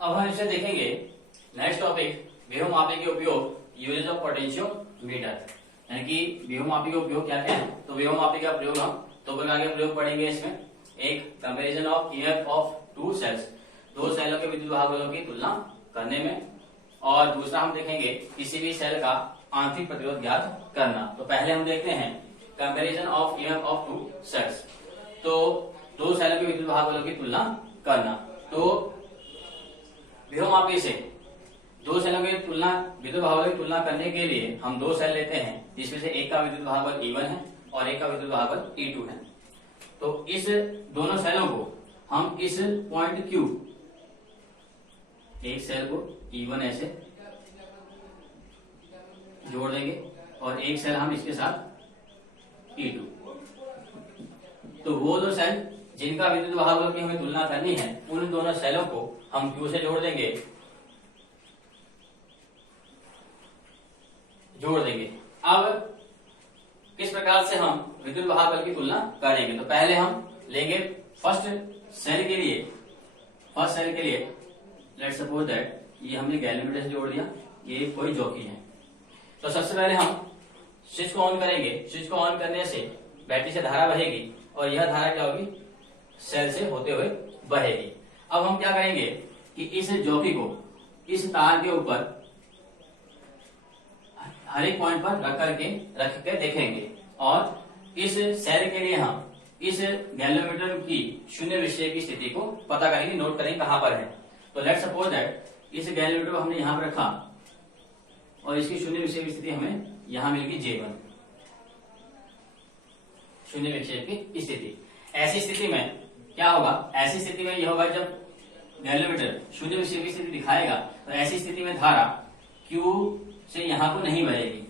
अब हम इसे देखेंगे नेक्स्ट टॉपिक, विभवमापी के उपयोग, यूजेज ऑफ पोटेंशियोमीटर। यानी कि विभवमापी के उपयोग क्या क्या है। तो विभवमापी का प्रयोग हम दो प्रकार के प्रयोग पढ़ेंगे इसमें। एक comparison of EMF of two cells, दो सेलों के विद्युत भागफलों की तुलना करने में, और दूसरा हम देखेंगे किसी भी सेल का आंतरिक प्रतिरोध ज्ञात करना। तो पहले हम देखते हैं comparison of EMF of two cells. तो दो सेलों के विद्युत भागफलों की तुलना करना। तो विभवमापी से दो सेलों की तुलना, विद्युत भागफल की तुलना करने के लिए हम दो सेल लेते हैं जिसमें से एक का विद्युत भागफल E1 है और एक का विद्युत भागफल E2 है। तो इस दोनों सेलों को हम इस पॉइंट Q, एक सेल को E1 ऐसे जोड़ देंगे और एक सेल हम इसके साथ E2। तो वो दो सेल जिनका विद्युत भागफल की हमें तुलना करनी है, उन दोनों सेलों को हम Q से जोड़ देंगे। अब किस प्रकार से हम विद्युत भागफल की तुलना करेंगे। तो पहले हम लेंगे फर्स्ट सेल के लिए लेट्स सपोज दैट ये हमने गैल्वेनोमीटर से जोड़ दिया, ये कोई जॉकी है। तो सबसे पहले हम स्विच को ऑन करेंगे। स्विच को ऑन करने से बैटरी से धारा बहेगी और यह धारा क्या होगी, सेल से होते हुए बहेगी। अब हम क्या करेंगे कि इस जॉकी को इस तार के ऊपर हर एक पॉइंट पर रख के देखेंगे और इस सेल के लिए हम इस गैल्वेनोमीटर की शून्य विषय की स्थिति को पता करेंगे, नोट करेंगे कहां पर है। तो लेट्स सपोज दैट इस गैल्वेनोमीटर को हमने यहां पर रखा और इसकी शून्य विषय की स्थिति हमें यहां मिल गई J1, शून्य विषय की स्थिति। ऐसी स्थिति में क्या होगा, ऐसी स्थिति में यह होगा जब गैल्वेनोमीटर शून्य विषय की स्थिति दिखाएगा तो ऐसी स्थिति में धारा Q से यहां को नहीं बहेगी,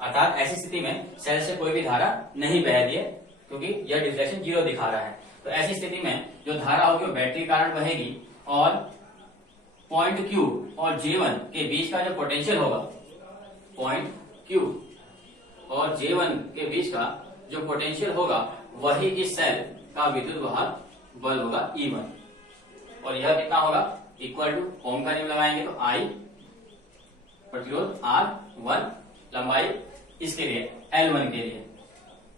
अर्थात ऐसी स्थिति में सेल से कोई भी धारा नहीं बह रही है क्योंकि यह डिफ्लेक्शन 0 दिखा रहा है। तो ऐसी स्थिति में जो धारा होगी वो बैटरी के कारण बहेगी और पॉइंट Q और J1 के बीच का जो पोटेंशियल होगा, पॉइंट Q और J1 के बीच का जो पोटेंशियल होगा वही इस सेल का विद्युत भागफल होगा E1। और यह कितना होगा, इक्वल टू ओम का नियम लगाएंगे तो I प्रतिरोध R1, लंबाई इसके लिए L1 के लिए।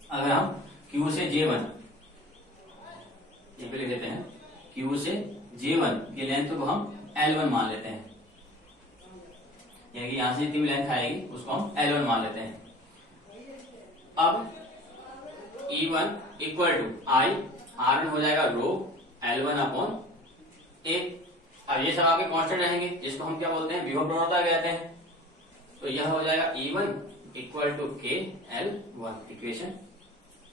अगर हम Q से J1 ये पे लिख देते हैं, Q से J1 की लेंथ को हम L1 मान लेते हैं, यानी कि यहां से जितनी लेंथ आएगी उसको हम L1 मान लेते हैं। अब E1 equal to I, R1 हो जाएगा रो L1 अपॉन A। अब ये सब आपके कांस्टेंट रहेंगे जिसको हम क्या बोलते हैं, विभव प्रवणता कहते हैं। तो यह हो जाएगा E1 equal to KL1, equation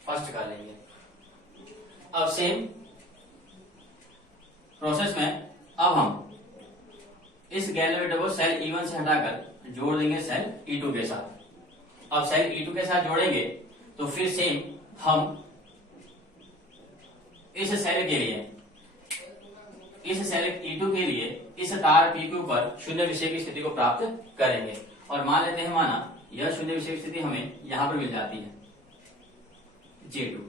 first कर लेंगे। अब सेम प्रोसेस में अब हम इस गैल्वेनोमीटर को सेल E1 से हटाकर जोड़ देंगे सेल E2 के साथ। अब सेल E2 के साथ जोड़ेंगे तो फिर सेम हम इस सेल E2 के लिए इस तार PQ पर शून्य विषय की स्थिति को प्राप्त करेंगे। और मान लेते हैं, माना यह शून्य विषय की स्थिति हमें यहां पर मिल जाती है J2,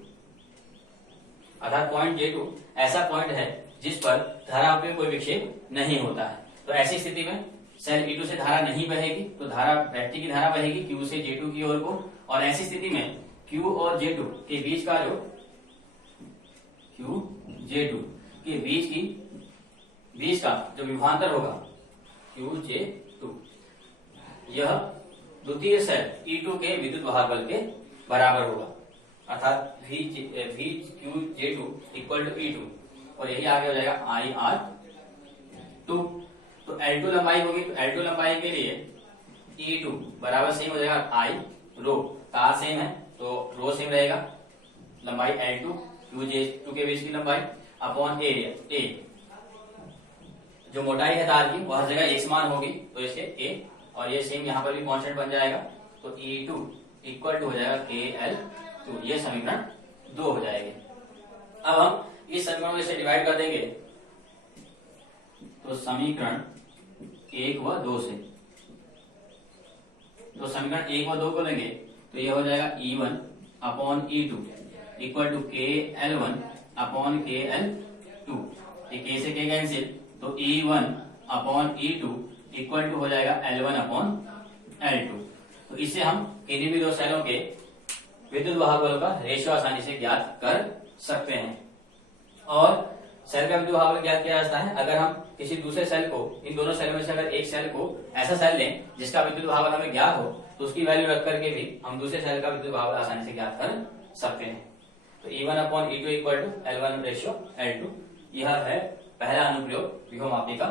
अर्थात पॉइंट J2 ऐसा पॉइंट है जिस पर धारा पे कोई विक्षेप नहीं होता है। तो ऐसी स्थिति में सेल E2 से धारा नहीं बहेगी, तो धारा बैटरी की धारा बहेगी Q से J2 की ओर को। और ऐसी स्थिति में Q और J2 के बीच का जो Q-J2 के बीच का जो विभवांतर होगा Q-J2, यह द्वितीय सेल E2 के विद्युत भागफल के बराबर होगा, अर्थात VQ-J2 इक्वल टू E2। और यही आगे हो जाएगा IR2। तो L2 लंबाई होगी, तो L2 लंबाई के लिए E2 बराबर सेम हो जाएगा I रो, तार सेम है तो रो सेम रहेगा, लंबाई L2 Q-J2 के बीच की लंबाई अपॉन एरिया A। जो मोटाई है तार की वो हर जगह एक समान होगी तो इसे A, और ये सेम यहाँ पर भी कांस्टेंट बन जाएगा। तो E2 इक्वल टू हो जाएगा KL2, ये समीकरण 2 हो जाएगी। अब हम इस समीकरण में से डिवाइड कर देंगे तो समीकरण 1 व 2 से, तो समीकरण 1 व 2 को लेंगे तो ये हो जाएगा E1 upon E2 equal to KL1 upon KL2। K से K कैंसिल, तो E1 upon E2 equal to हो जाएगा L1 अपॉन L2। तो इससे हम किन्हीं भी दो सेलों के विद्युत वाहक बलों का रेशियो आसानी से ज्ञात कर सकते हैं। और सेल का विद्युत वाहक बल ज्ञात किया जाता है अगर हम किसी दूसरे सेल को, इन दोनों सेलों में से अगर एक सेल को ऐसा सेल लें जिसका विद्युत वाहक बल हमें ज्ञात हो, तो उसकी वैल्यू रख करके भी हम दूसरे सेल का विद्युत वाहक बल आसानी से ज्ञात कर सकते हैं। तो E1 upon E2 equal to L1 ratio L2, यह है पहला अनुप्रयोग विभव मापी का।